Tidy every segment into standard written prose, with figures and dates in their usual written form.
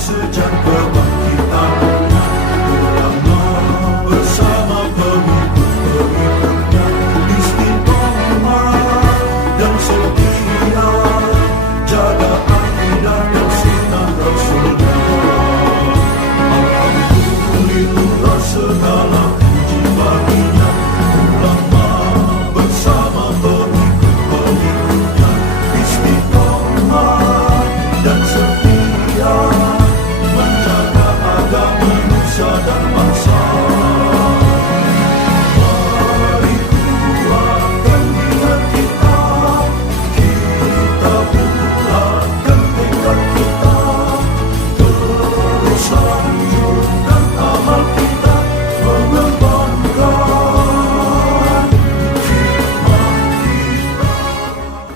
sejak kebangkitan ulama bersama pengikut-pengikutnya istiqomah dan setia jaga akidah dan sunnah Rasulullah. Alhamdulillah segala puji baginya ulama bersama pengikut-pengikutnya istiqomah dan setia menjaga agama nusa dan bangsa. Mari kuatkan niat kita, kita bulatkan tekad kita, terus lanjutkan amal kita, mengembangkan hikmah kita.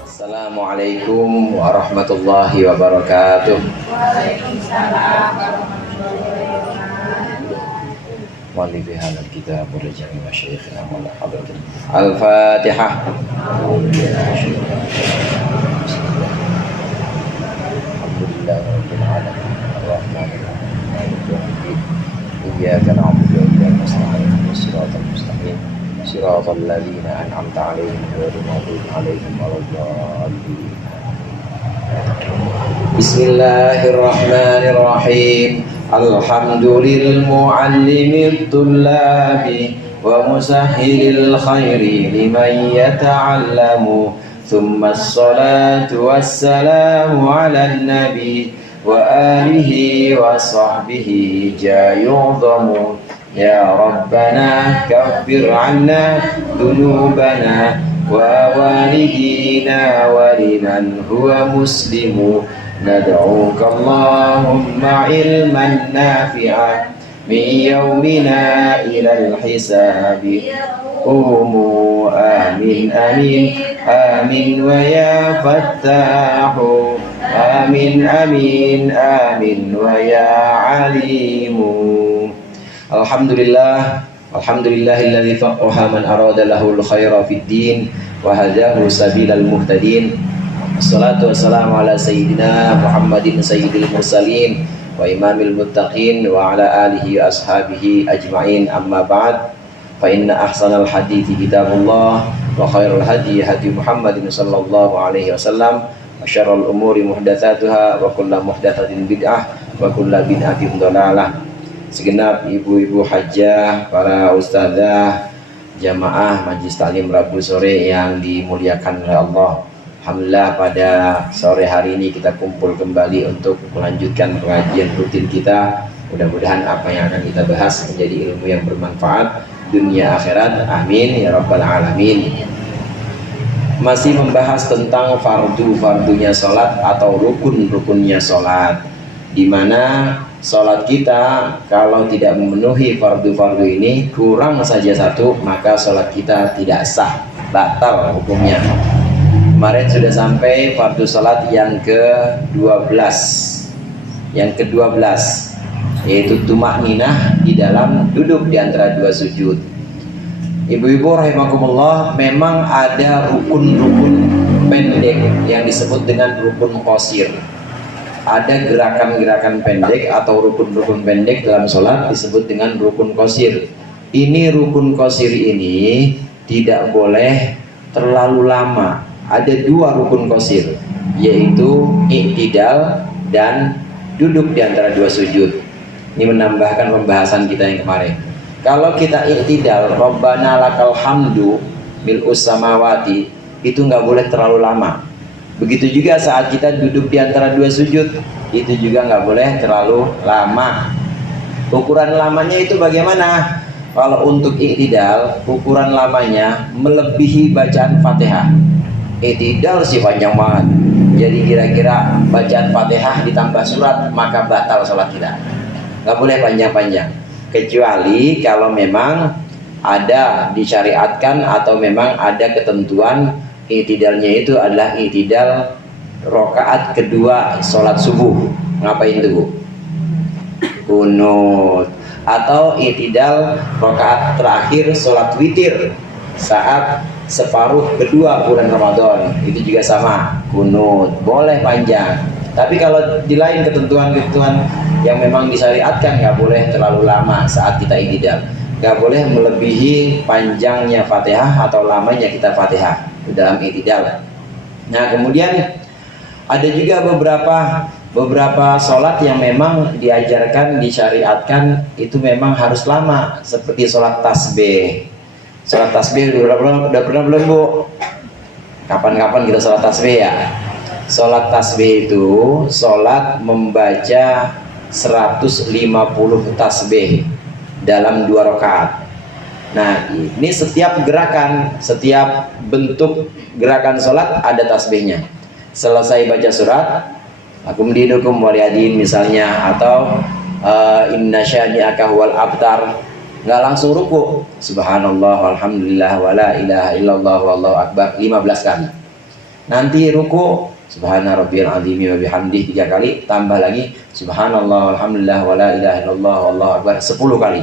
Assalamualaikum warahmatullahi wabarakatuh. Waalaikumsalam warahmatullahi wabarakatuh. Wali bihal kitab wa jami masyayikhina wa hadratin. Al-Fatihah. Alhamdulillah rabbil alamin. Arrahmanir rahim. Maliki yaumiddin. Iyyaka na'budu wa iyyaka nasta'in. Shiratal mustaqim. Shiratal ladzina an'amta 'alaihim ghairil maghdubi 'alaihim waladdallin. Bismillahirrahmanirrahim. Alhamdulil muallimit tullabi wa musahhilil khairi liman yata'allamu. Thumma as-salatu wassalamu 'alan nabi wa alihi wa sahbihi jayu'dhamu. Ya Rabbana kaffir 'anna dhunubana wa walidina wa liman huwa muslimu. Nad'uka Allahumma ilman nafi'a min yawmina ilal hisabi. Qumu amin amin amin wa ya fattahu. Amin amin amin wa ya alimu. Alhamdulillah, alhamdulillahilladzi faqaha man arada lahul khaira fid din wa hadahu sabilal muhtadin. Wassalatu wassalamu ala sayyidina Muhammadin sayyidil mursalin wa imamil muttaqin wa ala alihi wa ashabihi ajma'in. Amma ba'd, fa inna ahsanal hadithi kitabullah wa khairul hadi hadi Muhammadin sallallahu alaihi wasallam wa syarrul umuri muhdatsatuha wa kullu muhdatsatin bid'ah wa kullu bid'atin dhalalah. Segenap ibu-ibu hajjah, para ustazah, jamaah Majlis Taklim Rabu sore yang dimuliakan oleh Allah. Alhamdulillah pada sore hari ini kita kumpul kembali untuk melanjutkan pengajian rutin kita. Mudah-mudahan apa yang akan kita bahas menjadi ilmu yang bermanfaat dunia akhirat. Amin ya rabbal alamin. Masih membahas tentang fardu-fardunya sholat atau rukun-rukunnya sholat, di mana sholat kita kalau tidak memenuhi fardu-fardu ini, kurang saja satu, maka sholat kita tidak sah, batal hukumnya. Kemarin sudah sampai fardu sholat yang ke-12, yaitu tumakninah di dalam duduk di antara dua sujud. Ibu-ibu rahimakumullah, memang ada rukun-rukun pendek yang disebut dengan rukun qashir. Ada gerakan-gerakan pendek atau rukun-rukun pendek dalam sholat disebut dengan rukun qashir. Ini rukun qashir ini tidak boleh terlalu lama. Ada dua rukun qashir, yaitu i'tidal dan duduk di antara dua sujud. Ini menambahkan pembahasan kita yang kemarin. Kalau kita i'tidal, Rabbana lakal hamdu mil'us samawati, itu nggak boleh terlalu lama. Begitu juga saat kita duduk di antara dua sujud, itu juga nggak boleh terlalu lama. Ukuran lamanya itu bagaimana? Kalau untuk i'tidal, ukuran lamanya melebihi bacaan Fatihah. I'tidal sih panjang banget, jadi kira-kira bacaan Fatihah ditambah surat, maka batal sholat kita. Nggak boleh panjang-panjang, kecuali kalau memang ada disyariatkan atau memang ada ketentuan. I'tidalnya itu adalah i'tidal rokaat kedua sholat subuh. Ngapain itu, Bu? Kunut. Atau i'tidal rokaat terakhir sholat witir saat separuh kedua bulan Ramadan, itu juga sama, kunut. Boleh panjang. Tapi kalau di lain ketentuan-ketentuan yang memang disyariatkan, nggak boleh terlalu lama saat kita i'tidal, nggak boleh melebihi panjangnya Fatihah atau lamanya kita Fatihah dalam i'tidal. Nah, kemudian ada juga beberapa sholat yang memang diajarkan, disyariatkan itu memang harus lama, seperti sholat tasbih. Sholat tasbih udah pernah belum Bu? Kapan-kapan kita sholat tasbih ya? Sholat tasbih itu sholat membaca 150 tasbih dalam 2 rakaat. Nah, ini setiap gerakan, setiap bentuk gerakan sholat ada tasbihnya. Selesai baca surat akum dinukum waliyadin misalnya, atau inna syani'aka huwal abtar, nggak langsung ruku, subhanallah walhamdulillah wala ilaha illallah wallahu akbar 15 kali. Nanti ruku subhana rabbiyal azim wa bihamdihi 3 kali, tambah lagi subhanallah walhamdulillah wala ilaha illallah wallahu akbar 10 kali.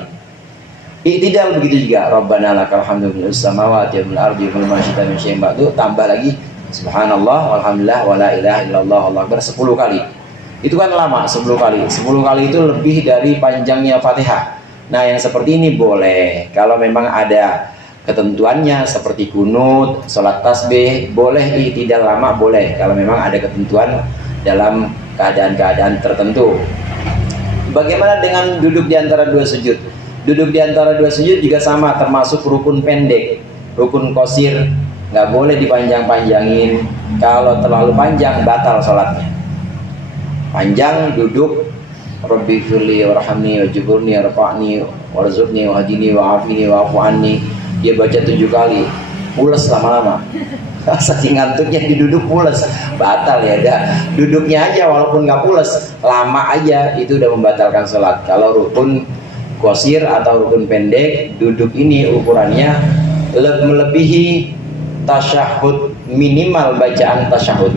I'tidal begitu juga, rabbana lakal hamdu fis samawati wal ardi wa ma syi'ta min syai'in ba'du, tambah lagi subhanallah walhamdulillah wala ilaha illallah wallahu akbar 10 kali. Itu kan lama, 10 kali. 10 kali itu lebih dari panjangnya Fatihah. Nah, yang seperti ini boleh kalau memang ada ketentuannya, seperti kunut, sholat tasbih, boleh i'tidal lama, boleh kalau memang ada ketentuan dalam keadaan-keadaan tertentu. Bagaimana dengan duduk di antara 2 sujud? Duduk di antara 2 sujud juga sama, termasuk rukun pendek, rukun qasir, nggak boleh dipanjang-panjangin. Kalau terlalu panjang batal sholatnya. Panjang duduk, Rabbi firli warhamni wajburni warfa'ni warzuqni wahdini wa'afini wa'fu anni, dia baca 7 kali, pules lama-lama. Saking ngantuknya diduduk pules, batal ya. Dah duduknya aja walaupun nggak pules, lama aja itu udah membatalkan sholat. Kalau rukun qasir atau rukun pendek, duduk ini ukurannya melebihi tasyahud, minimal bacaan tasyahud.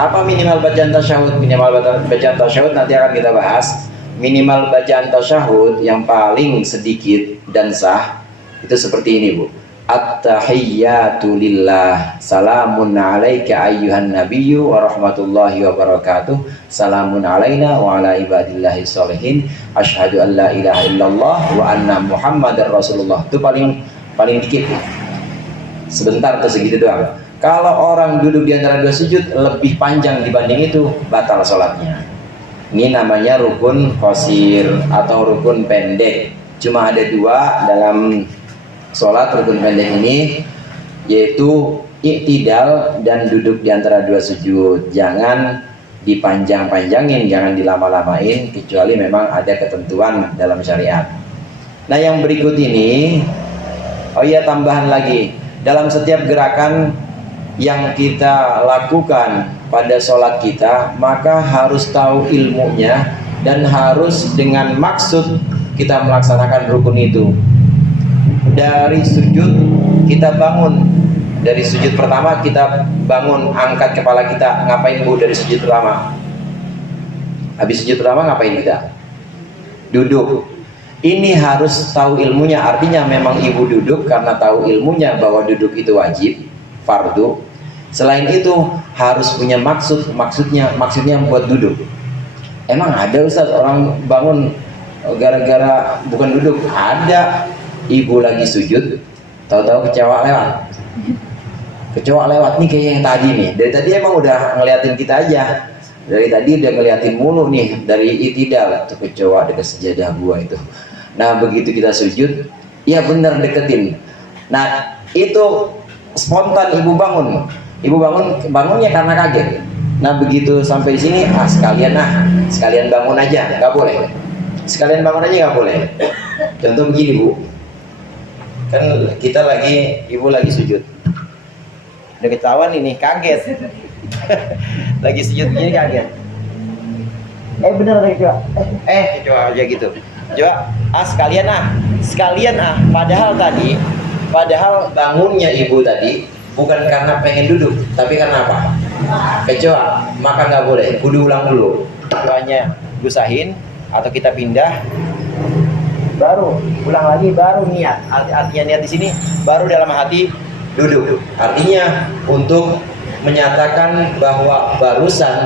Apa minimal bacaan tasyahud? Minimal bacaan tasyahud nanti akan kita bahas. Minimal bacaan tasyahud yang paling sedikit dan sah itu seperti ini Bu. At-tahiyyatu lillah, salamun alaika ayyuhan nabiyyu wa rahmatullahi wa barakatuh, salamun alaina wa ala ibadillahi sholihin, asyhadu an la ilaha illallah wa anna muhammadar rasulullah. Itu paling dikit, sebentar tuh segitu doang. Kalau orang duduk di antara 2 sujud lebih panjang dibanding itu, batal sholatnya. Ini namanya rukun qasir atau rukun pendek. Cuma ada 2 dalam sholat rukun pendek ini, yaitu i'tidal dan duduk di antara 2 sujud. Jangan dipanjang-panjangin, jangan dilama-lamain, kecuali memang ada ketentuan dalam syariat. Nah, yang berikut ini, oh iya, tambahan lagi, dalam setiap gerakan yang kita lakukan pada sholat kita, maka harus tahu ilmunya dan harus dengan maksud kita melaksanakan rukun itu. Dari sujud kita bangun, dari sujud pertama kita bangun, angkat kepala kita. Ngapain Bu dari sujud pertama? Habis sujud pertama ngapain kita? Duduk. Ini harus tahu ilmunya, artinya memang ibu duduk karena tahu ilmunya bahwa duduk itu wajib, fardu. Selain itu harus punya maksudnya buat duduk. Emang ada Ustaz orang bangun gara-gara bukan duduk? Ada. Ibu lagi sujud, tahu-tahu kecoa lewat nih kayak yang tadi nih. Dari tadi emang udah ngeliatin kita aja. Dari tadi udah ngeliatin mulu nih, dari i'tidal tuh kecoa dekat sejadah gua itu. Nah, begitu kita sujud, ya bener deketin. Nah, itu spontan ibu bangun. Ibu bangunnya karena kaget. Nah, begitu sampai di sini, sekalian bangun aja, nggak boleh. Sekalian bangun aja nggak boleh. Contoh begini Bu, kan ibu lagi sujud, udah ketahuan ini kaget. Lagi sujud begini kaget. Bener lagi coba. Coba aja gitu. Coba sekalian padahal bangunnya ibu tadi bukan karena pengen duduk, tapi karena apa? Kecoa, maka nggak boleh. Kudu ulang dulu. Kecoanya gusahin atau kita pindah, baru ulang lagi, baru niat. Artinya niat di sini, baru dalam hati duduk. Artinya untuk menyatakan bahwa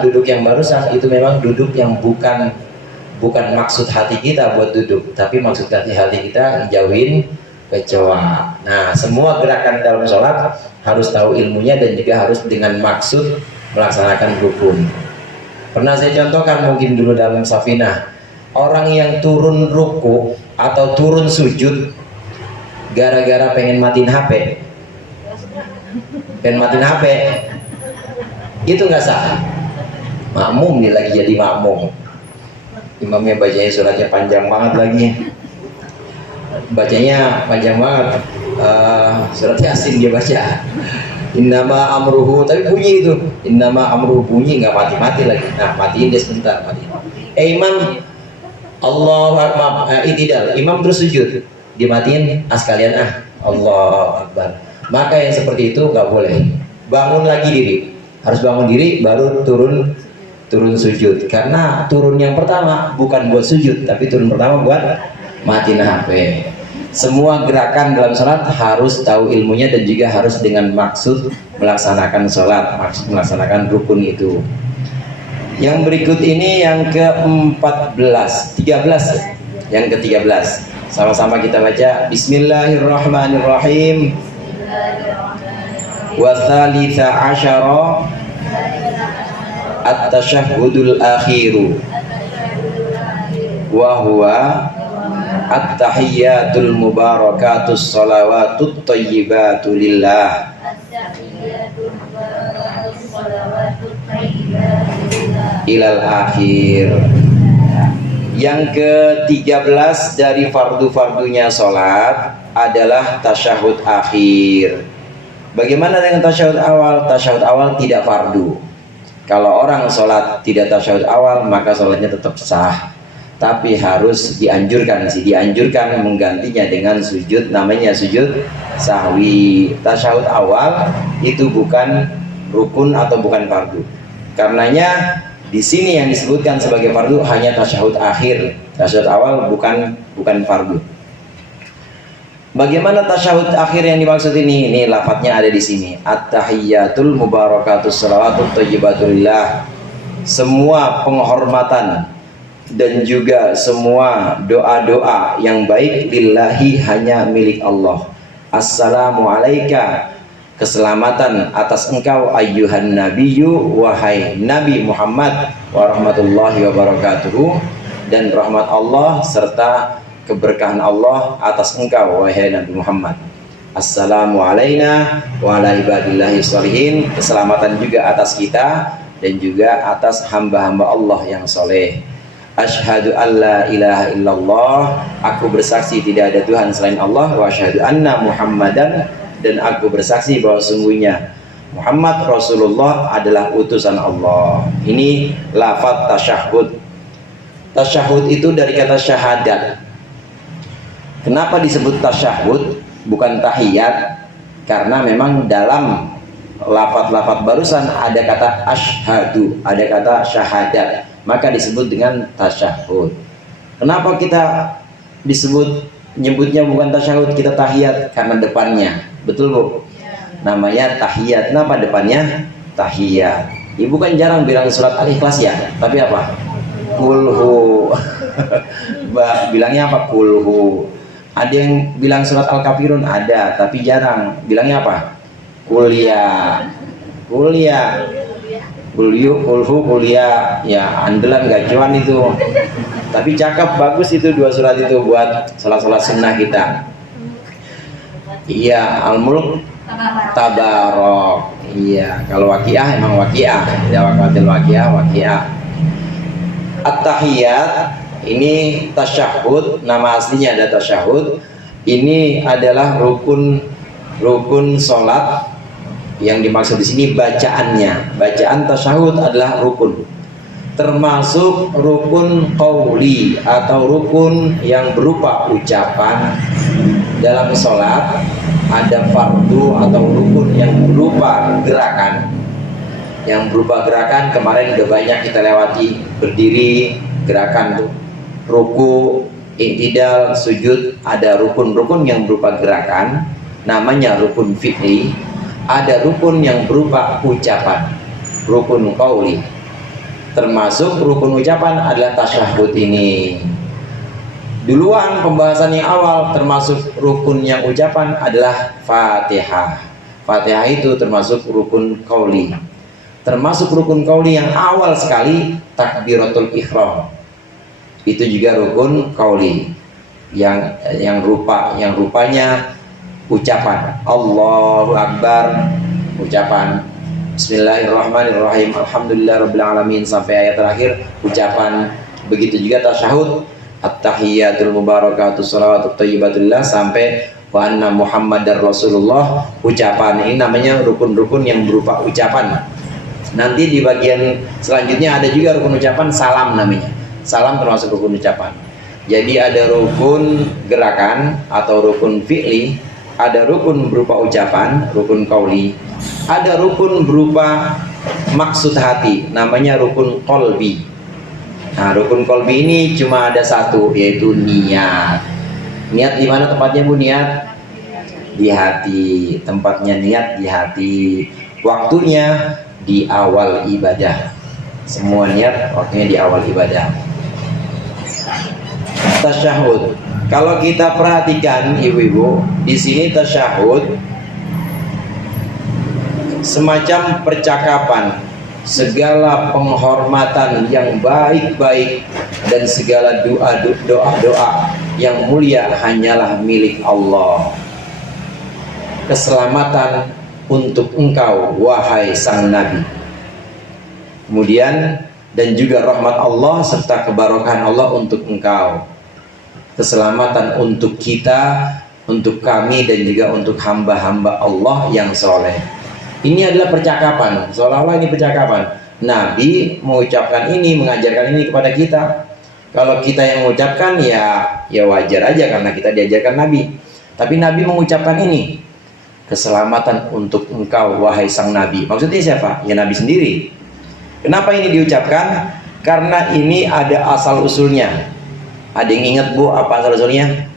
duduk yang barusan itu memang duduk yang bukan bukan maksud hati kita buat duduk, tapi maksud hati kita jauhin kecoa. Nah, semua gerakan dalam sholat harus tahu ilmunya dan juga harus dengan maksud melaksanakan rukun. Pernah saya contohkan mungkin dulu dalam Safinah, orang yang turun ruku atau turun sujud gara-gara pengen matiin HP, itu nggak sah. Makmum nih lagi jadi makmum, imamnya bacanya suratnya panjang banget lagi, bacanya panjang banget, surat Yasin dia baca, innama amruhu, tapi bunyi itu innama amruhu, bunyi nggak mati-mati lagi. Nah, matiin dia sebentar, matiin. Imam Allahu Akbar, itidal, imam terus sujud, dimatiin, sekalian Allah Akbar. Maka yang seperti itu nggak boleh. Bangun lagi diri, harus bangun diri baru turun sujud. Karena turun yang pertama bukan buat sujud, tapi turun pertama buat matiin HP. Semua gerakan dalam sholat harus tahu ilmunya dan juga harus dengan maksud melaksanakan sholat, maksud melaksanakan rukun itu. Yang berikut ini yang ke-13 yang ke-13, sama-sama kita baca. Bismillahirrahmanirrahim. Wa thalitha asyara at-tashahhudul akhiru wa huwa at-tahiyyatul mubarakatus salawatut thayyibatu lillah. Ilal akhir. Yang ke-13 dari fardu-fardunya sholat adalah tasyahud akhir. Bagaimana dengan tasyahud awal? Tasyahud awal tidak fardu. Kalau orang sholat tidak tasyahud awal, maka sholatnya tetap sah. Tapi harus dianjurkan menggantinya dengan sujud, namanya sujud sahwi. Tasyahud awal itu bukan rukun atau bukan fardu. Karenanya di sini yang disebutkan sebagai fardu hanya tasyahud akhir. Tasyahud awal bukan fardu. Bagaimana tasyahud akhir yang dimaksud ini? Ini lafadznya ada di sini. At-tahiyyatul mubarakatus salawatut thayyibatu lillah. Semua penghormatan dan juga semua doa-doa yang baik lillahi, hanya milik Allah. Assalamu alayka, keselamatan atas engkau ayyuhan nabiyyu, wahai Nabi Muhammad, warahmatullahi wabarakatuh, dan rahmat Allah serta keberkahan Allah atas engkau wahai Nabi Muhammad. Assalamu alayna wa ala ibadillahi sholihin, keselamatan juga atas kita dan juga atas hamba-hamba Allah yang soleh. Asyhadu an la ilaha illallah, aku bersaksi tidak ada Tuhan selain Allah, wa asyhadu anna Muhammadan, dan aku bersaksi bahwa sungguhnya Muhammad Rasulullah adalah utusan Allah. Ini lafaz tasyahud. Tasyahud itu dari kata syahadat. Kenapa disebut tasyahud bukan tahiyat? Karena memang dalam lafaz-lafaz barusan ada kata asyhadu, ada kata syahadat, maka disebut dengan tasyahud. Kenapa kita nyebutnya bukan tasyahud, kita tahiyat? Karena depannya, betul Bu? Namanya tahiyat. Kenapa depannya tahiyat? Ibu kan jarang bilang surat Al-Ikhlas ya, tapi apa? Kulhu. Bilangnya apa? Kulhu. Ada yang bilang surat Al-Kafirun, ada, tapi jarang. Bilangnya apa? Kuliah. Kulhu, kuliah. Ya, andalan gacuan itu. Tapi cakep, bagus itu dua surat itu buat salat-salat sunnah kita. Iya, Al-Mulk, Tabarok. Iya, kalau Waqiah emang Waqiah. Jawabatil Waqiah. At-tahiyat ini tasyahud, nama aslinya ada tasyahud. Ini adalah rukun sholat. Yang dimaksud di sini bacaannya. Bacaan tasyahud adalah rukun. Termasuk rukun qauli atau rukun yang berupa ucapan. Dalam sholat ada fardu atau rukun yang berupa gerakan. Yang berupa gerakan kemarin udah banyak kita lewati. Berdiri, gerakan tuh, ruku, i'tidal, sujud. Ada rukun-rukun yang berupa gerakan, namanya rukun fi'li. Ada rukun yang berupa ucapan, rukun qauli. Termasuk rukun ucapan adalah tasyahud ini. Duluan pembahasan yang awal, termasuk rukun yang ucapan adalah Fatihah. Fatihah itu termasuk rukun qauli. Termasuk rukun qauli yang awal sekali takbiratul ihram. Itu juga rukun qauli yang rupanya ucapan. Allahu Akbar, ucapan. Bismillahirrahmanirrahim, alhamdulillahirabbil alamin sampai ayat terakhir ucapan. Begitu juga tasyahud, at-tahiyyatul mubarakatus shalawatut thayyibatullah sampai wa anna Muhammadar Rasulullah, ucapan. Ini namanya rukun-rukun yang berupa ucapan. Nanti di bagian selanjutnya ada juga rukun ucapan, salam namanya. Salam termasuk rukun ucapan. Jadi ada rukun gerakan atau rukun fi'li, ada rukun berupa ucapan, rukun qauli, ada rukun berupa maksud hati, namanya rukun qalbi. Nah, rukun qalbi ini cuma ada satu, yaitu niat. Niat di mana tempatnya Bu? Niat di hati. Tempatnya niat di hati. Waktunya di awal ibadah. Semua niat waktunya di awal ibadah. Tasyahud. Kalau kita perhatikan ibu-ibu, di sini tasyahud semacam percakapan, segala penghormatan yang baik-baik dan segala doa-doa yang mulia hanyalah milik Allah. Keselamatan untuk engkau wahai sang Nabi. Kemudian dan juga rahmat Allah serta kebarokahan Allah untuk engkau. Keselamatan untuk kita, untuk kami dan juga untuk hamba-hamba Allah yang soleh. Ini adalah percakapan, seolah-olah ini percakapan. Nabi mengucapkan ini, mengajarkan ini kepada kita. Kalau kita yang mengucapkan ya wajar aja karena kita diajarkan Nabi. Tapi Nabi mengucapkan ini, keselamatan untuk engkau wahai sang Nabi. Maksudnya siapa? Ya Nabi sendiri. Kenapa ini diucapkan? Karena ini ada asal usulnya. Ada yang ingat Bu apa asal usulnya?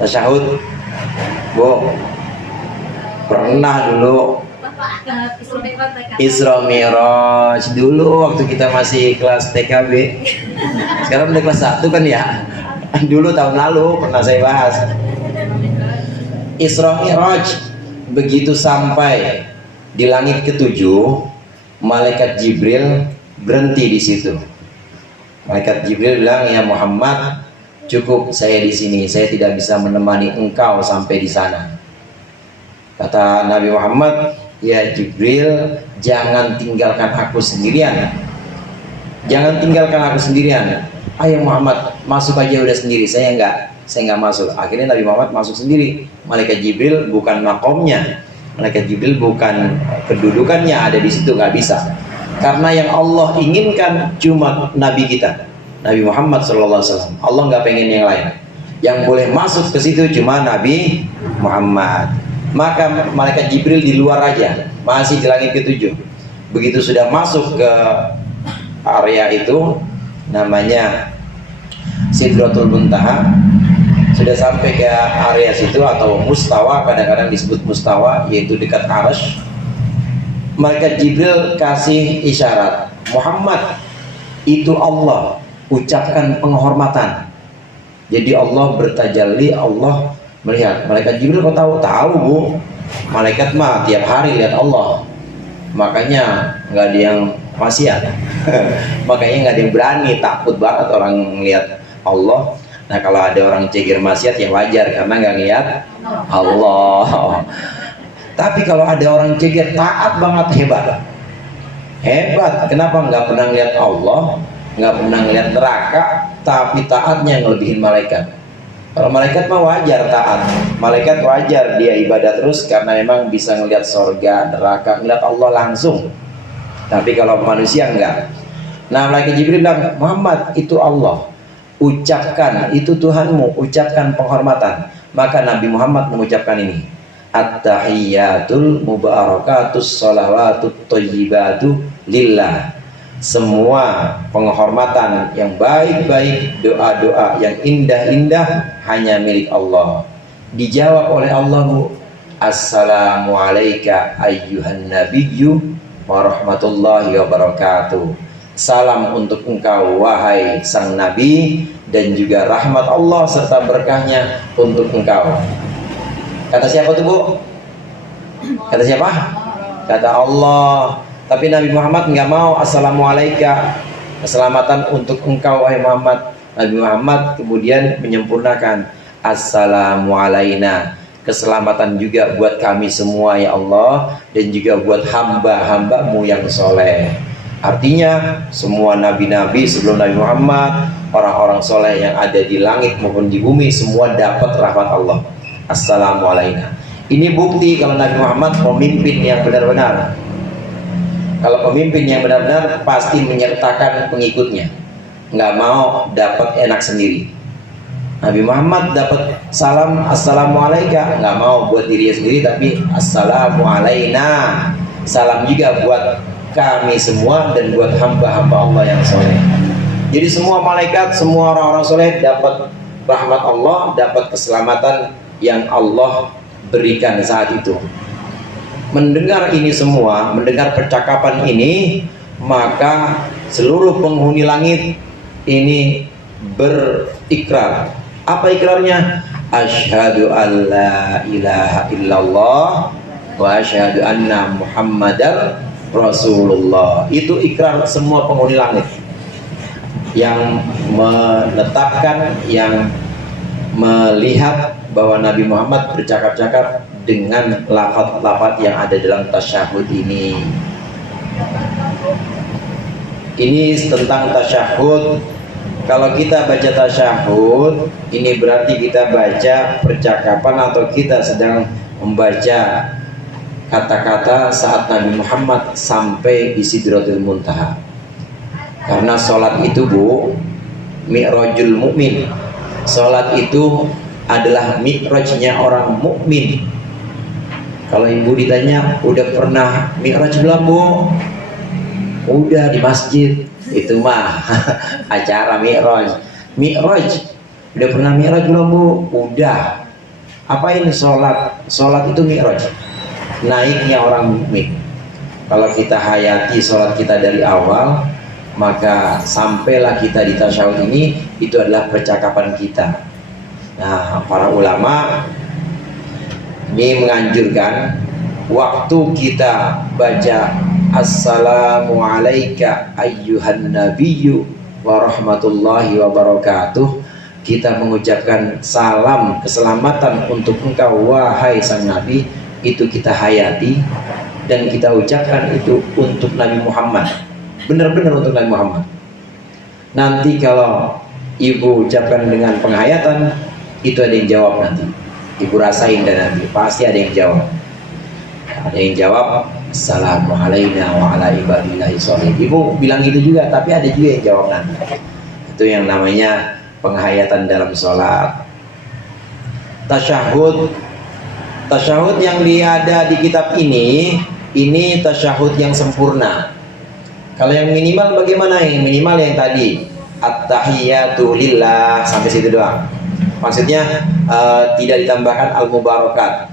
Tasyahud, Bu? Pernah dulu Isra Mi'raj dulu waktu kita masih kelas TKB. Sekarang udah kelas 1 kan ya. Dulu tahun lalu pernah saya bahas Isra Mi'raj. Begitu sampai di langit ke-7, malaikat Jibril berhenti di situ. Malaikat Jibril bilang, "Ya Muhammad, cukup saya di sini. Saya tidak bisa menemani engkau sampai di sana." Kata Nabi Muhammad, "Ya Jibril, jangan tinggalkan aku sendirian. Jangan tinggalkan aku sendirian. Ayo Muhammad, masuk aja udah sendiri. Saya nggak masuk." Akhirnya Nabi Muhammad masuk sendiri. Malaikat Jibril bukan makomnya, malaikat Jibril bukan kedudukannya ada di situ, nggak bisa. Karena yang Allah inginkan cuma Nabi kita, Nabi Muhammad SAW. Allah nggak pengen yang lain. Yang boleh masuk ke situ cuma Nabi Muhammad. Maka malaikat Jibril di luar aja, masih di langit ke-7. Begitu sudah masuk ke area itu, namanya Sidratul Muntaha, sudah sampai ke area situ atau mustawa, kadang-kadang disebut mustawa, yaitu dekat arsy. Malaikat Jibril kasih isyarat, "Muhammad, itu Allah, ucapkan penghormatan." Jadi Allah bertajalli, Allah melihat. Malaikat Jibril kok tahu? Tahu Bu, malaikat mah tiap hari lihat Allah. Makanya nggak ada yang maksiat. Makanya nggak ada yang berani, takut banget orang lihat Allah. Nah kalau ada orang cegir maksiat ya wajar karena nggak lihat Allah. Tapi kalau ada orang cegir taat banget, hebat. Kenapa? Nggak pernah lihat Allah, nggak pernah lihat neraka, tapi taatnya ngelebihin malaikat. Kalau malaikat mah wajar taat, malaikat wajar dia ibadah terus karena memang bisa ngelihat surga, neraka, ngelihat Allah langsung. Tapi kalau manusia enggak. Nah malaikat Jibril bilang, "Muhammad, itu Allah, ucapkan, itu Tuhanmu, ucapkan penghormatan." Maka Nabi Muhammad mengucapkan ini, "At-tahiyyatul mubarakatus shalawatut thayyibatu lillah." Semua penghormatan yang baik-baik, doa-doa yang indah-indah hanya milik Allah. Dijawab oleh Allah, Bu, "Assalamu alayka ayyuhan nabiyyu wa rahmatullahi wa barakatuh." Salam untuk engkau wahai sang Nabi, dan juga rahmat Allah serta berkahnya untuk engkau. Kata siapa tuh Bu? Kata siapa? Kata Allah. Tapi Nabi Muhammad nggak mau assalamualaikum, keselamatan untuk engkau wahai Muhammad. Nabi Muhammad kemudian menyempurnakan assalamu alaina, keselamatan juga buat kami semua ya Allah, dan juga buat hamba-hambamu yang soleh. Artinya semua nabi-nabi sebelum Nabi Muhammad, orang-orang soleh yang ada di langit maupun di bumi, semua dapat rahmat Allah. Assalamu alaina. Ini bukti kalau Nabi Muhammad pemimpin yang benar-benar. Kalau pemimpin yang benar-benar pasti menyertakan pengikutnya, nggak mau dapat enak sendiri. Nabi Muhammad dapat salam assalamualaikum, nggak mau buat dirinya sendiri, tapi assalamu alaina, salam juga buat kami semua dan buat hamba-hamba Allah yang soleh. Jadi semua malaikat, semua orang-orang soleh dapat rahmat Allah, dapat keselamatan yang Allah berikan saat itu. Mendengar ini semua, mendengar percakapan ini, maka seluruh penghuni langit ini berikrar. Apa ikrarnya? Asyhadu an la ilaha illallah wa asyhadu anna Muhammadar Rasulullah. Itu ikrar semua penghuni langit yang menetapkan, yang melihat bahwa Nabi Muhammad bercakap-cakap dengan lafaz-lafaz yang ada dalam tasyahud ini. Ini tentang tasyahud. Kalau kita baca tasyahud, ini berarti kita baca percakapan atau kita sedang membaca kata-kata saat Nabi Muhammad sampai di Sidratul Muntaha. Karena sholat itu Bu, mi'rajul mukmin. Sholat itu adalah mi'rajnya orang mukmin. Kalau ibu ditanya, udah pernah mi'raj belum Bu? Udah di masjid. Itu mah acara mi'raj. Mi'raj, udah pernah mi'raj belum Bu? Udah. Apa ini sholat? Sholat itu mi'raj, naiknya orang mukmin. Kalau kita hayati sholat kita dari awal, maka sampailah kita di tasyahud ini, itu adalah percakapan kita. Nah, para ulama ini menganjurkan waktu kita baca assalamu alayka ayyuhan nabiyyu wa rahmatullahi wa barakatuh, kita mengucapkan salam keselamatan untuk engkau wahai sang Nabi, itu kita hayati dan kita ucapkan itu untuk Nabi Muhammad, benar-benar untuk Nabi Muhammad. Nanti kalau ibu ucapkan dengan penghayatan, itu ada yang jawab nanti. Ibu rasain dan nanti pasti ada yang jawab. Ada yang jawab assalamu alaina wa ala ibadillahi sholihin. Ibu bilang gitu juga, tapi ada juga yang jawab nanti. Itu yang namanya penghayatan dalam sholat. Tasyahud, tasyahud yang ada di kitab ini tasyahud yang sempurna. Kalau yang minimal bagaimana? Yang minimal yang tadi at-tahiyatu lillah, sampai situ doang. Maksudnya tidak ditambahkan al-mubarakat.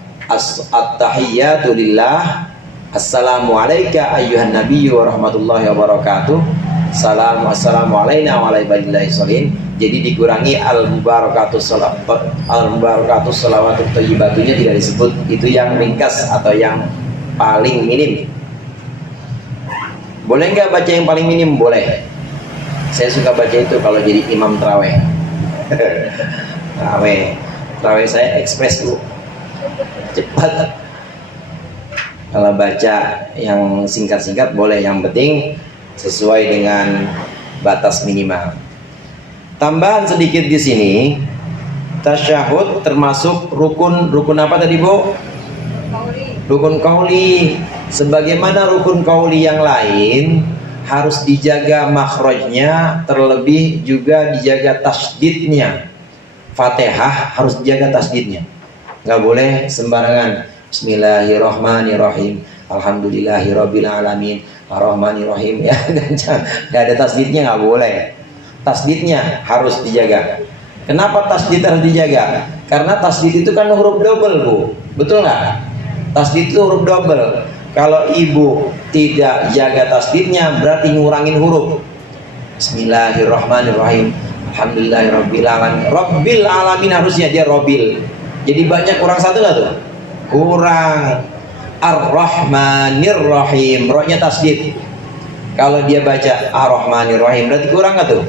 At-tahiyatu lillah, assalamu alayka ayyuhan nabiyyu wa rahmatullahi wa barakatuh, assalamu alayna wa ala ibadillahi sholihin. Jadi dikurangi al-mubarakatus shalawatut thayyibatunya tidak disebut. Itu yang ringkas atau yang paling minim. Boleh nggak baca yang paling minim? Boleh. Saya suka baca itu kalau jadi imam taraweh. Taraweh saya ekspres Bu, cepat. Kalau baca yang singkat-singkat boleh, yang penting sesuai dengan batas minimal. Tambahan sedikit di sini, tasyahud termasuk rukun apa tadi Bu? Rukun qauli. Sebagaimana rukun qauli yang lain harus dijaga makhrajnya, terlebih juga dijaga tasdidnya. Fatihah harus dijaga tasdidnya, nggak boleh sembarangan. Bismillahirrahmanirrahim, alhamdulillahirabbil alamin, arrahmanirrahim, ya nggak ada tasdidnya, nggak boleh. Tasdidnya harus dijaga. Kenapa tasdid harus dijaga? Karena tasdid itu kan huruf double Bu, betul nggak? Tasdid itu huruf double. Kalau ibu tidak jaga tasdidnya berarti ngurangin huruf. Bismillahirrahmanirrahim. Alhamdulillahirabbil alamin. Rabbil alamin harusnya dia robil. Jadi banyak kurang satu nggak tuh? Kurang. Ar-Rahmanir Rahim. Rohnya tasdid. Kalau dia baca Ar-Rahmanir Rahim berarti kurang nggak tuh?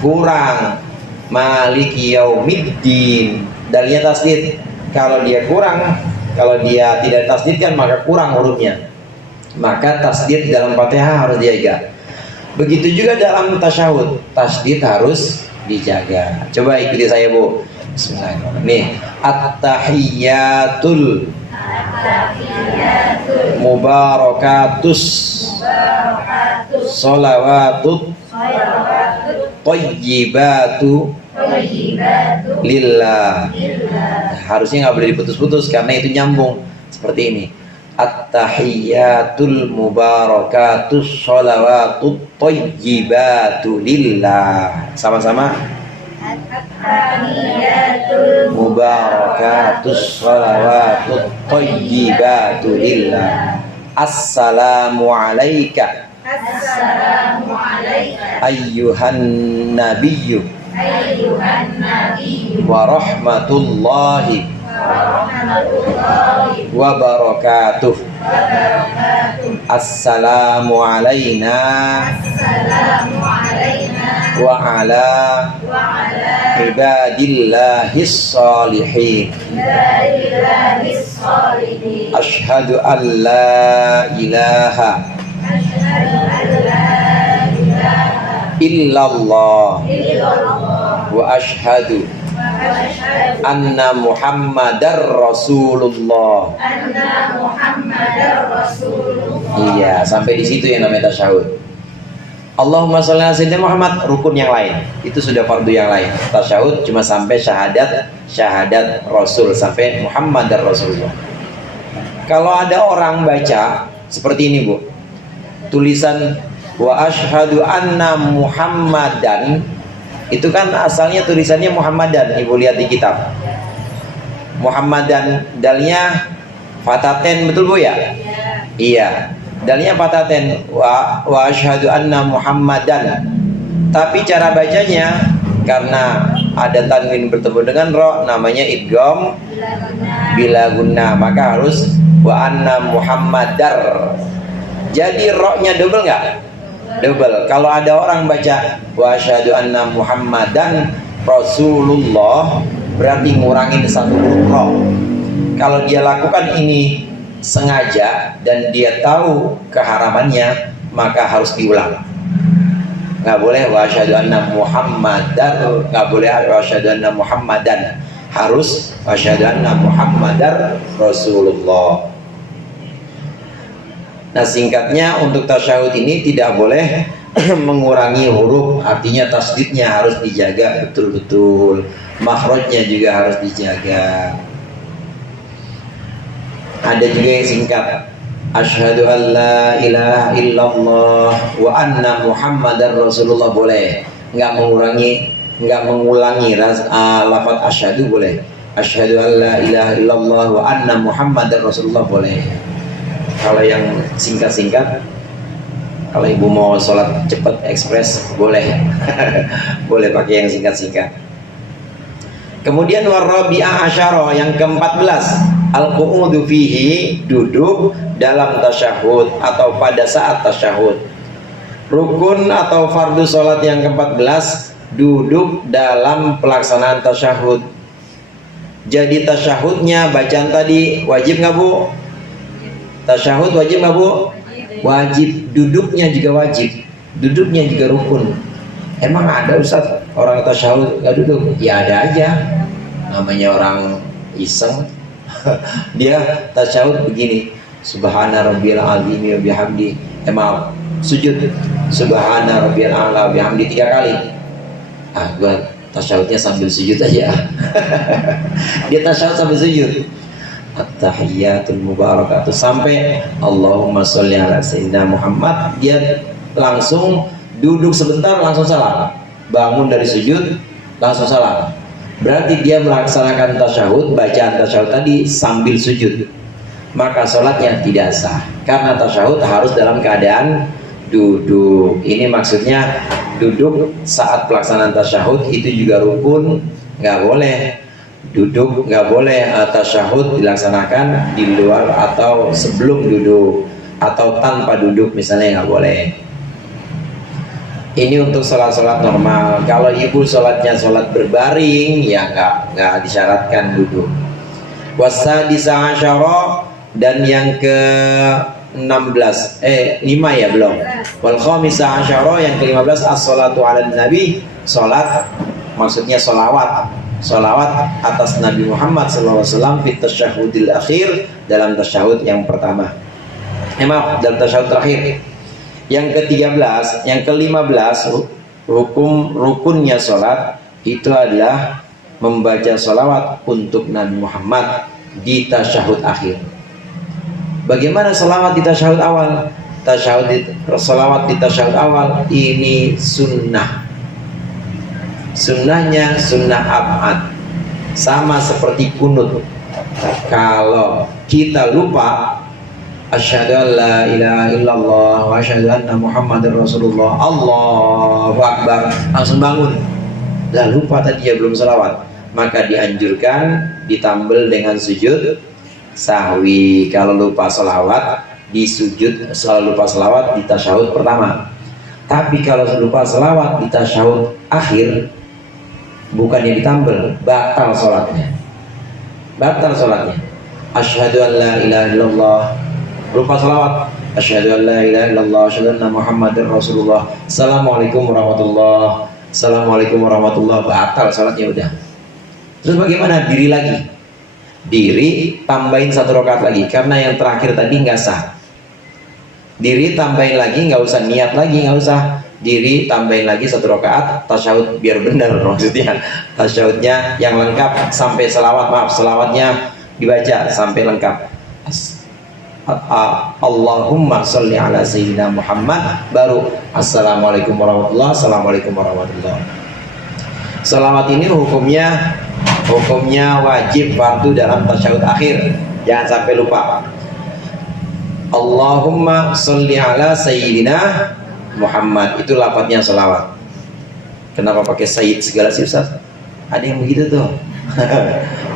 Kurang. Maliki Yaumiddin. Dalnya tasdid. Kalau dia kurang, kalau dia tidak tasdidkan maka kurang hurufnya. Maka tasdid dalam Fatihah harus dijaga. Begitu juga dalam tasyahud, tasdid harus dijaga. Coba ikuti saya, Bu. Bismillahirrahmanirrahim. Nih, at-tahiyyatul mubarakatus sholawatut thayyibatu lillah. Harusnya nggak boleh diputus-putus karena itu nyambung seperti ini. At-tahiyyatul mubarakatus sholawatut thayyibatu lillah. Sama-sama. At-tahiyyatul mubarakatus sholawatut thayyibatu lillah. Assalamu alayka ayyuhan nabiyyu wa rahmatullahi wa barakatuh. Assalamu alayna wa ala ibadillahis salihin. Ashhadu an la ilaha illallah wa ashhadu anna Muhammadar Rasulullah. Iya, sampai di situ yang namanya tasyahud. Allahumma sholli ala sayyidina Muhammad, rukun yang lain itu sudah fardu yang lain. Tasyahud cuma sampai syahadat Rasul, sampai Muhammadar Rasulullah. Kalau ada orang baca seperti ini, Bu, tulisan wa asyhadu anna Muhammadan, itu kan asalnya tulisannya Muhammadan. Ibu lihat di kitab Muhammadan, dalnya fataten, betul Bu ya? Iya, dalnya fataten. Wa asyhadu anna Muhammadan. Tapi cara bacanya karena ada tanwin bertemu dengan ro, namanya idgham bila gunnah, maka harus wa anna Muhammadar. Jadi ro-nya double nggak? Double. Kalau ada orang baca wa asyhadu anna Muhammadan Rasulullah, berarti ngurangin satu huruf ro. Kalau dia lakukan ini sengaja dan dia tahu keharamannya, maka harus diulang. Nggak boleh wa asyhadu anna Muhammadar, nggak boleh wa asyhadu anna Muhammadan, harus wa asyhadu anna Muhammadar Rasulullah. Nah, singkatnya untuk tasyahud ini tidak boleh mengurangi huruf, artinya tasdidnya harus dijaga betul-betul, makhrajnya juga harus dijaga. Ada juga yang singkat, asyhadu an la ilaha illallah wa anna Muhammadar Rasulullah, boleh. Nggak mengulangi lafaz asyhadu boleh. Asyhadu an la ilaha illallah wa anna Muhammadar Rasulullah boleh. Kalau yang singkat-singkat, kalau ibu mau sholat cepat ekspres, boleh. Boleh pakai yang singkat-singkat. Kemudian warabi'ah asyara, yang ke-14, al-qu'udu fihi, duduk dalam tasyahud atau pada saat tasyahud. Rukun atau fardu sholat yang ke-14, duduk dalam pelaksanaan tasyahud. Jadi tasyahudnya bacaan tadi wajib nggak, Bu? Tasyahud wajib nggak, Bu? Wajib. Duduknya juga wajib. Duduknya juga rukun. Emang ada Ustaz orang tasyahud nggak duduk? Ya ada aja. Namanya orang iseng. Dia tasyahud begini, subhana rabbiyal azim wa bihamdi. Maaf, sujud subhana rabbiyal a'la wa bihamdi 3 kali. Gua tasyahudnya sambil sujud aja. Dia tasyahud sambil sujud. At-tahiyyatul mubarakatuh sampai Allahumma sholli ala sayyidina Muhammad, dia langsung duduk sebentar langsung salam. Bangun dari sujud langsung salam. Berarti dia melaksanakan tasyahud, bacaan tasyahud tadi sambil sujud. Maka sholatnya tidak sah. Karena tasyahud harus dalam keadaan duduk. Ini maksudnya duduk saat pelaksanaan tasyahud itu juga rukun, nggak boleh duduk, nggak boleh tasyahud dilaksanakan di luar atau sebelum duduk atau tanpa duduk misalnya, nggak boleh. Ini untuk sholat-sholat normal. Kalau ibu sholatnya sholat berbaring, ya nggak disyaratkan duduk. Wasadisa asyara, dan yang ke 16 5 ya belum. Wal khamisa asyara, yang ke-15 as-sholatu ala nabi, sholat maksudnya sholawat atas Nabi Muhammad SAW fit tasyahudil akhir, dalam tasyahud yang pertama. Maaf, dalam tasyahud terakhir. Yang ke-13, yang ke-15 rukunnya sholat itu adalah membaca sholawat untuk Nabi Muhammad di tasyahud akhir. Bagaimana sholawat di tasyahud awal? Sholawat di tasyahud awal ini sunnah. Sunnahnya sunnah abad, sama seperti kunut. Kalau kita lupa asyhadu an la ilaha illallah wa asyhadu anna muhammadar rasulullah, Allahu akbar, langsung bangun, dah lupa tadi ya belum sholawat, maka dianjurkan ditambal dengan sujud sahwi. Kalau lupa sholawat di sujud, kalau lupa sholawat di tasyahud pertama. Tapi kalau lupa sholawat di tasyahud akhir, bukannya ditambal, batal sholatnya. Asyhadu an la ilaha illallah, lupa sholawat, asyhadu an la ilaha illallah, asyhadu anna muhammadar rasulullah, assalamualaikum warahmatullah, batal sholatnya udah. Terus bagaimana? Diri lagi, tambahin 1 rakaat lagi, karena yang terakhir tadi nggak sah. Diri tambahin lagi, nggak usah niat lagi, nggak usah. Diri tambahin lagi 1 rakaat tasyahud biar benar, maksudnya tasyahudnya yang lengkap sampai selawatnya dibaca sampai lengkap. Allahumma sholli ala sayyidina Muhammad, baru assalamualaikum warahmatullah, assalamualaikum warahmatullah. Salawat ini hukumnya wajib fardu dalam tasyahud akhir, jangan sampai lupa. Allahumma sholli ala sayyidina Muhammad, itu lafadznya salawat. Kenapa pakai sayyid segala sih Ustaz? Ada yang begitu tuh.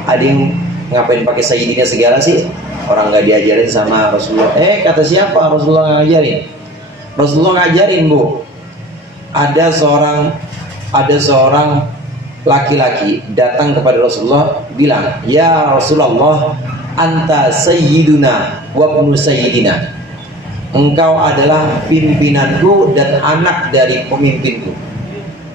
Ada yang ngapain pakai sayyidina segala sih? Orang nggak diajarin sama Rasulullah. Kata siapa? Rasulullah ngajarin. Rasulullah ngajarin, Bu. Ada seorang laki-laki datang kepada Rasulullah bilang, "Ya Rasulullah, anta sayyiduna wa ibnu sayyidina." Engkau adalah pimpinanku dan anak dari pemimpinku.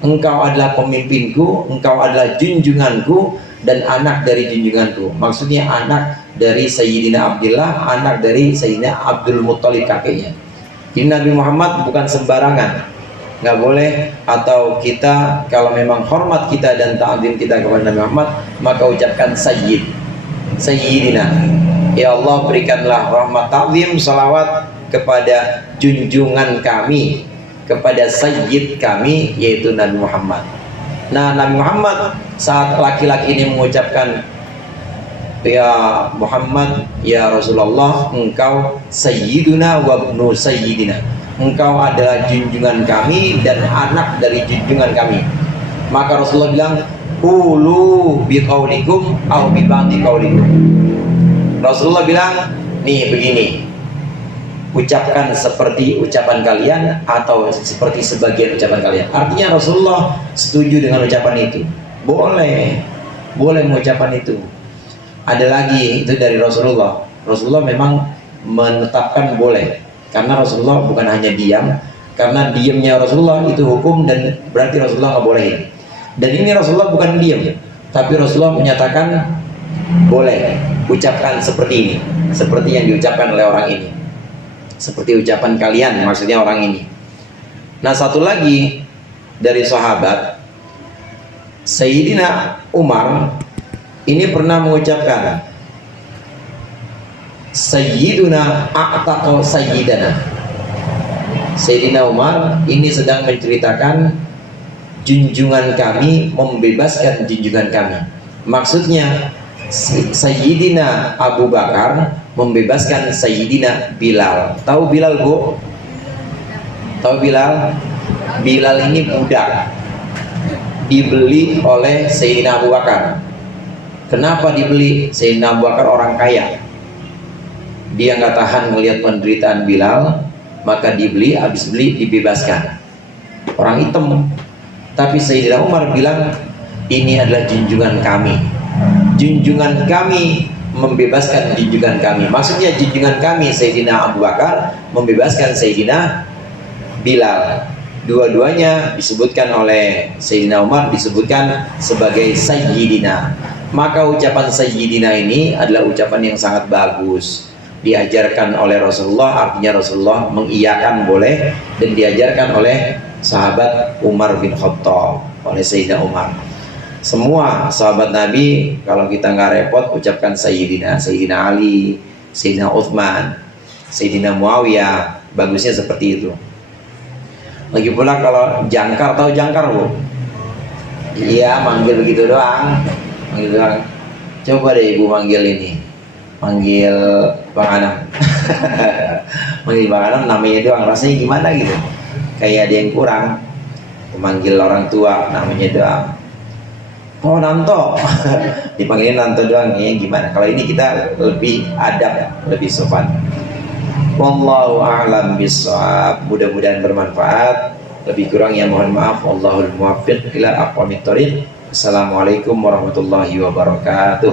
Engkau adalah pemimpinku, engkau adalah junjunganku dan anak dari junjunganku. Maksudnya anak dari Sayyidina Abdullah, anak dari Sayyidina Abdul Muttalib kakeknya. Ini Nabi Muhammad bukan sembarangan. Nggak boleh, atau kita kalau memang hormat kita dan ta'zim kita kepada Nabi Muhammad, maka ucapkan Sayyidina. Ya Allah, berikanlah rahmat, ta'zim, salawat kepada junjungan kami, kepada sayyid kami, yaitu Nabi Muhammad. Nah, Nabi Muhammad saat laki-laki ini mengucapkan, "Ya Muhammad, ya Rasulullah, engkau sayyiduna wa ibnu sayyidina, engkau adalah junjungan kami dan anak dari junjungan kami." Maka Rasulullah bilang, "Qulu biqaulikum aw bi ba'di qaulikum." Rasulullah bilang, "Nih begini, ucapkan seperti ucapan kalian atau seperti sebagian ucapan kalian." Artinya Rasulullah setuju dengan ucapan itu. Boleh mengucapkan itu. Ada lagi itu dari Rasulullah. Rasulullah memang menetapkan boleh, karena Rasulullah bukan hanya diam, karena diamnya Rasulullah itu hukum dan berarti Rasulullah nggak bolehin. Dan ini Rasulullah bukan diam, tapi Rasulullah menyatakan boleh ucapkan seperti ini, seperti yang diucapkan oleh orang ini, seperti ucapan kalian, maksudnya orang ini. Nah, satu lagi dari sahabat, Sayyidina Umar ini pernah mengucapkan, Sayyiduna a'taqa sayyidana. Sayyidina Umar ini sedang menceritakan junjungan kami membebaskan junjungan kami. Maksudnya Sayyidina Abu Bakar membebaskan Sayyidina Bilal. Tahu Bilal, Bu? Tahu Bilal? Bilal ini budak, dibeli oleh Sayyidina Abu Bakar. Kenapa dibeli? Sayyidina Abu Bakar orang kaya, dia nggak tahan melihat penderitaan Bilal, maka dibeli, habis beli dibebaskan. Orang hitam. Tapi Sayyidina Umar bilang, ini adalah junjungan kami. Junjungan kami membebaskan junjungan kami. Maksudnya junjungan kami Sayyidina Abu Bakar membebaskan Sayyidina Bilal. Dua-duanya disebutkan oleh Sayyidina Umar, disebutkan sebagai Sayyidina. Maka ucapan Sayyidina ini adalah ucapan yang sangat bagus, diajarkan oleh Rasulullah. Artinya Rasulullah mengiyakan boleh, dan diajarkan oleh sahabat Umar bin Khattab, oleh Sayyidina Umar. Semua sahabat Nabi, kalau kita nggak repot, ucapkan Sayyidina. Sayyidina Ali, Sayyidina Uthman, Sayyidina Muawiyah. Bagusnya seperti itu. Lagi pula kalau jangkar, tahu jangkar Bu? Iya, manggil begitu doang. Manggil doang. Coba deh Ibu manggil ini, manggil Bang Anam. Manggil Bang Anam namanya doang, rasanya gimana gitu, kayak ada yang kurang. Memanggil orang tua namanya doang. Oh Nanto, dipanggilin Nanto doang, ya gimana? Kalau ini kita lebih adab, lebih sopan. Wallahu a'lam bishawab. Mudah-mudahan bermanfaat. Lebih kurang ya mohon maaf. Wallahul muwaffiq ila aqwamit thoriq. Assalamualaikum warahmatullahi wabarakatuh.